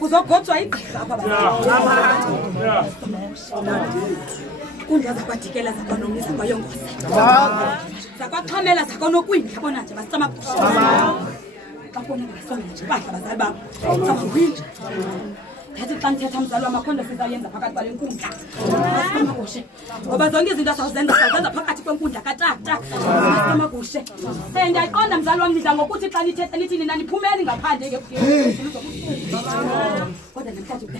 Uzogotswa igqirha apha kundla zakwadikela zakwanomisa kwayongoza zakwaxhamela zakwaNokwindla bona nje basicamagusha babona ngasonga nje bahla bazali babo samawinja yathi xa ndithetha mzali wamakhonto sizayenza phakathi kwale nkundla samagushe ngoba zonke izinto sazenza phakathi kwenkundla katata samagushe ndiyayiqonda mzali wam nidla ngokuthi xa nithetha nithi nina niphumeli ngaphandle kodwa namhlanje ke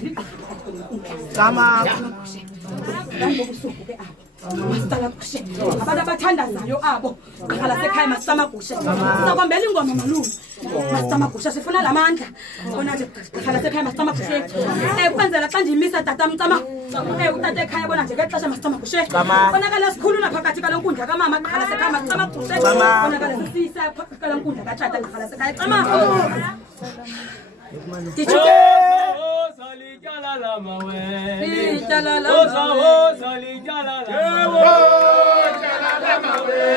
Masitalakushe abantu abathandazayo abo qhala sekhaya Masitamagushe sizakwambela ingoma malume Masitamagushe sifuna lamandla khona nje qhala sekhaya Masitamagushe kwenzela xa ndimisa tata mcama utata ekhaya bona nje ngexesha Masitamagushe bonakala sikhulula phakathi kale nkundla kamama qhala sekhaya Masitamagushe bonakala sisisa phakathi kale nkundla katata qhala sekhaya cama Salijala la mawe, Salijala la mawe, salijala la mawe.